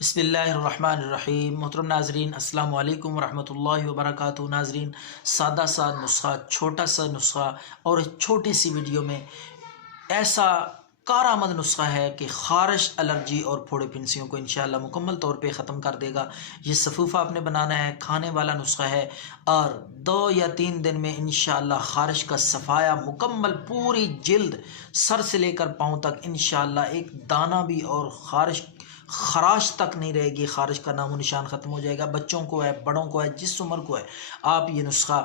بسم اللہ الرحمن الرحیم۔ محترم ناظرین السلام علیکم ورحمۃ اللہ وبرکاتہ۔ ناظرین، سادہ سا نسخہ، چھوٹا سا نسخہ اور ایک چھوٹی سی ویڈیو میں ایسا کارآمد نسخہ ہے کہ خارش، الرجی اور پھوڑے پھنسیوں کو انشاءاللہ مکمل طور پہ ختم کر دے گا۔ یہ صفوفہ آپ نے بنانا ہے، کھانے والا نسخہ ہے، اور 2 یا 3 دن میں انشاءاللہ خارش کا صفایا مکمل، پوری جلد سر سے لے کر پاؤں تک انشاءاللہ ایک دانہ بھی اور خراش تک نہیں رہے گی۔ خارش کا نام و نشان ختم ہو جائے گا۔ بچوں کو ہے، بڑوں کو ہے، جس عمر کو ہے، آپ یہ نسخہ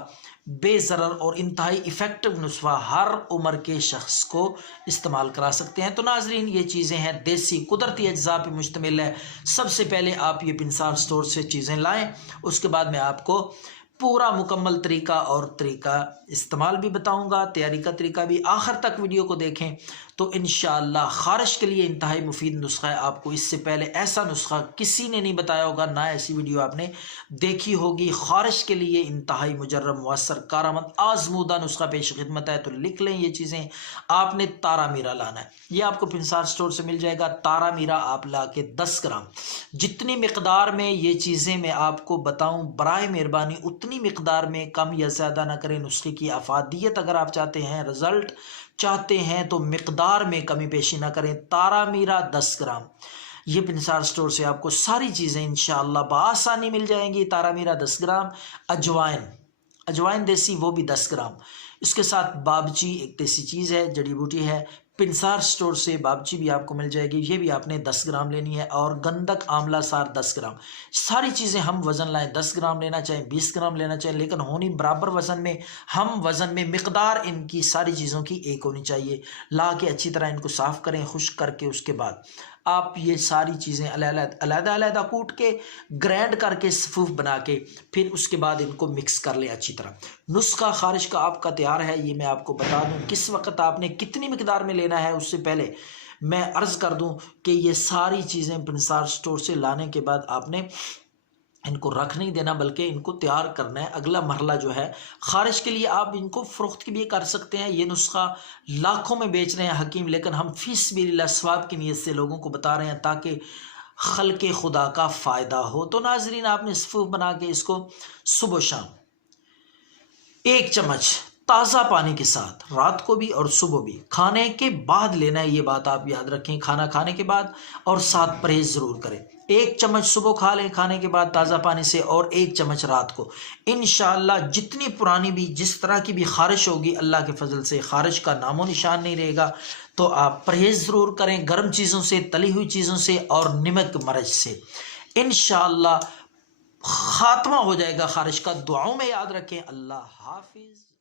بے ضرر اور انتہائی ایفیکٹو نسخہ ہر عمر کے شخص کو استعمال کرا سکتے ہیں۔ تو ناظرین، یہ چیزیں ہیں دیسی قدرتی اجزاء پہ مشتمل ہے۔ سب سے پہلے آپ یہ پنسار سٹور سے چیزیں لائیں، اس کے بعد میں آپ کو پورا مکمل طریقہ استعمال بھی بتاؤں گا، تیاری کا طریقہ بھی۔ آخر تک ویڈیو کو دیکھیں تو انشاءاللہ خارش کے لیے انتہائی مفید نسخہ ہے۔ آپ کو اس سے پہلے ایسا نسخہ کسی نے نہیں بتایا ہوگا، نہ ایسی ویڈیو آپ نے دیکھی ہوگی۔ خارش کے لیے انتہائی مجرب، مؤثر، کارآمد، آزمودہ نسخہ پیش خدمت ہے۔ تو لکھ لیں یہ چیزیں۔ آپ نے تارا میرا لانا ہے، یہ آپ کو پنسار سٹور سے مل جائے گا۔ تارا میرا آپ لا کے 10 گرام، جتنی مقدار میں یہ چیزیں میں آپ کو بتاؤں برائے مہربانی اتنی مقدار میں کم یا زیادہ نہ کریں۔ نسخے کی افادیت اگر آپ چاہتے ہیں، رزلٹ چاہتے ہیں، تو مقدار میں کمی بیشی نہ کریں۔ تارا میرا 10 گرام، یہ پنسار سٹور سے آپ کو ساری چیزیں انشاءاللہ بآسانی مل جائیں گی۔ تارا میرا 10 گرام، اجوائن دیسی وہ بھی 10 گرام، اس کے ساتھ بابچی ایک دیسی چیز ہے، جڑی بوٹی ہے، پنسار سٹور سے بابچی بھی آپ کو مل جائے گی، یہ بھی آپ نے 10 گرام لینی ہے، اور گندک آملہ سار 10 گرام۔ ساری چیزیں ہم وزن لائیں، 10 گرام لینا چاہیں، 20 گرام لینا چاہیں، لیکن ہونی برابر وزن میں۔ ہم وزن میں مقدار ان کی ساری چیزوں کی ایک ہونی چاہیے۔ لا کے اچھی طرح ان کو صاف کریں، خشک کر کے، اس کے بعد آپ یہ ساری چیزیں علیحدہ کوٹ کے، گرینڈ کر کے، صفوف بنا کے، پھر اس کے بعد ان کو مکس کر لیں اچھی طرح۔ نسخہ خارش کا آپ کا تیار ہے، یہ میں آپ کو بتا دوں کس وقت آپ نے کتنی مقدار میں لینا ہے۔ اس سے پہلے میں عرض کر دوں کہ یہ ساری چیزیں پنسار سٹور سے لانے کے بعد آپ نے ان کو رکھ نہیں دینا، بلکہ ان کو تیار کرنا ہے۔ اگلا مرحلہ جو ہے خارش کے لیے، آپ ان کو فروخت بھی کر سکتے ہیں۔ یہ نسخہ لاکھوں میں بیچ رہے ہیں حکیم، لیکن ہم فی سبیل اللہ ثواب کی نیت سے لوگوں کو بتا رہے ہیں تاکہ خلق خدا کا فائدہ ہو۔ تو ناظرین، آپ نے صفوف بنا کے اس کو صبح و شام 1 چمچ تازہ پانی کے ساتھ، رات کو بھی اور صبح بھی، کھانے کے بعد لینا ہے۔ یہ بات آپ یاد رکھیں، کھانا کھانے کے بعد، اور ساتھ پرہیز ضرور کریں۔ 1 چمچ صبح کھا لیں کھانے کے بعد تازہ پانی سے، اور 1 چمچ رات کو۔ انشاءاللہ جتنی پرانی بھی، جس طرح کی بھی خارش ہوگی، اللہ کے فضل سے خارش کا نام و نشان نہیں رہے گا۔ تو آپ پرہیز ضرور کریں گرم چیزوں سے، تلی ہوئی چیزوں سے، اور نمک مرچ سے۔ انشاءاللہ خاتمہ ہو جائے گا خارش کا۔ دعاؤں میں یاد رکھیں۔ اللہ حافظ۔